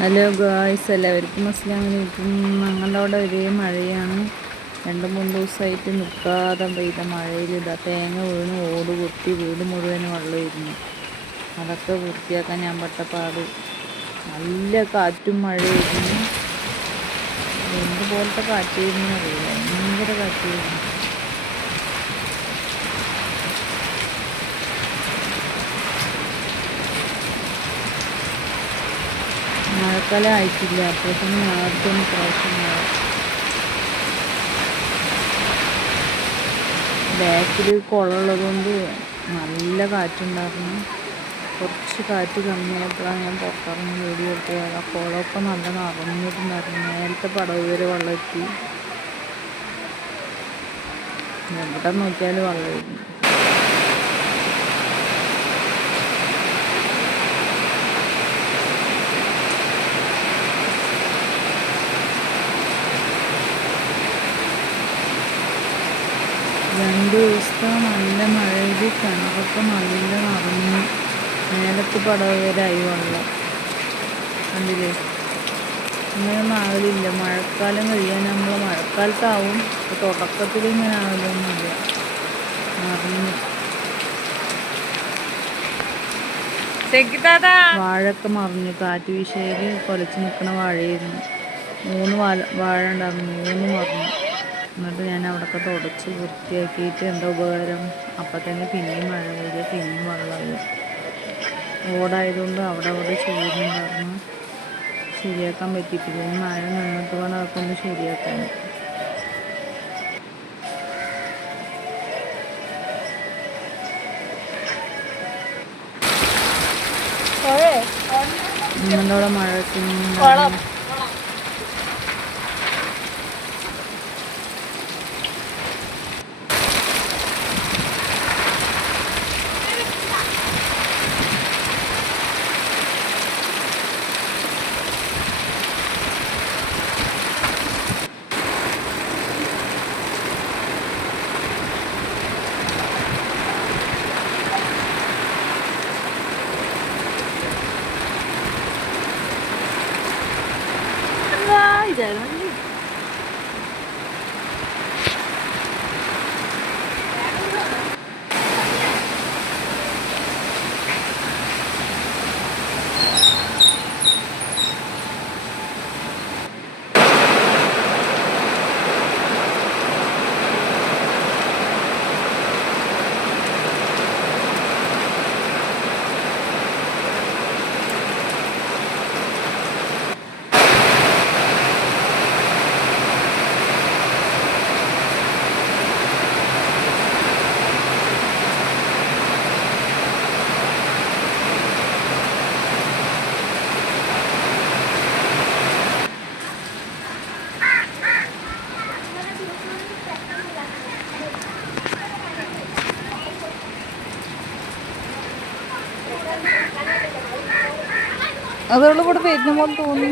Hello guys, എല്ലാവർക്കും അസ്സലാമു അലൈക്കും. ഞങ്ങളുടെ അവിടെ ഒരേ മഴയാണ്. 2-3 ദിവസമായിട്ട് നിൽക്കാതെ പെയ്ത മഴയിൽ ഇതാ തേങ്ങ വീണ് ഓട് പൊട്ടി വീട് മുഴുവൻ വെള്ളമായിരുന്നു. അതൊക്കെ വൃത്തിയാക്കാൻ ഞാൻ പെട്ടപ്പാട്. നല്ല കാറ്റും മഴയായിരുന്നു. എന്തുപോലത്തെ കാറ്റായിരുന്നു അറിയില്ല, ഭയങ്കര കാറ്റായിരുന്നു. മഴക്കാലം ആയിട്ടില്ല, അപ്പോഴത്തേന് ആർക്കും പ്രാവശ്യം മഴ. ബാക്കിൽ കുളമുള്ളത് കൊണ്ട് നല്ല കാറ്റുണ്ടായിരുന്നു. കുറച്ച് കാറ്റ് കമ്മിയായപ്പോഴാണ് ഞാൻ പുറത്തിറങ്ങി വീഡിയോ എടുത്തത്. ആ കുളമൊക്കെ നല്ല നിറഞ്ഞിട്ടുണ്ടായിരുന്നു. നേരത്തെ പടവ് വരെ വെള്ളം എത്തി. എവിടെ നോക്കിയാലും വെള്ളമായിരുന്നു. രണ്ട് ദിവസത്തെ നല്ല മഴയിൽ കിണറൊക്കെ നല്ല നിറഞ്ഞു. മേലത്ത് പടവ് വരെ ആയി വെള്ളം. കണ്ടില്ലേ? ഇങ്ങനെയൊന്നും ആകലില്ല. മഴക്കാലം കഴിയാൻ നമ്മൾ മഴക്കാലത്താവും. തുടക്കത്തിൽ ഇങ്ങനെ ആകലൊന്നുമില്ല. നിറഞ്ഞു. വാഴയൊക്കെ മറിഞ്ഞു. കാറ്റ് വീശയിൽ കൊലച്ച് നിൽക്കുന്ന വാഴയായിരുന്നു. 3 വാഴ ഉണ്ടായിരുന്നു, 3 മറിഞ്ഞു. എന്നിട്ട് ഞാൻ അവിടെയൊക്കെ തുടച്ച് വൃത്തിയാക്കിയിട്ട് എന്താ ഉപകാരം? അപ്പം തന്നെ പിന്നെയും മഴ പെയ്ത് പിന്നെയും വെള്ളമായി. ഓടായതുകൊണ്ട് അവിടെ ചെയ്യുന്നുണ്ടായിരുന്നു. ശരിയാക്കാൻ പറ്റിയിട്ടില്ല. മഴ നിന്നിട്ട് വേണം അതൊക്കെ ഒന്ന് ശരിയാക്കാൻ. നിങ്ങളുടെ മഴ ഇതായിരുന്നു. അതുകൊണ്ട് ഇവിടെ വരുന്ന പോലെ തോന്നി.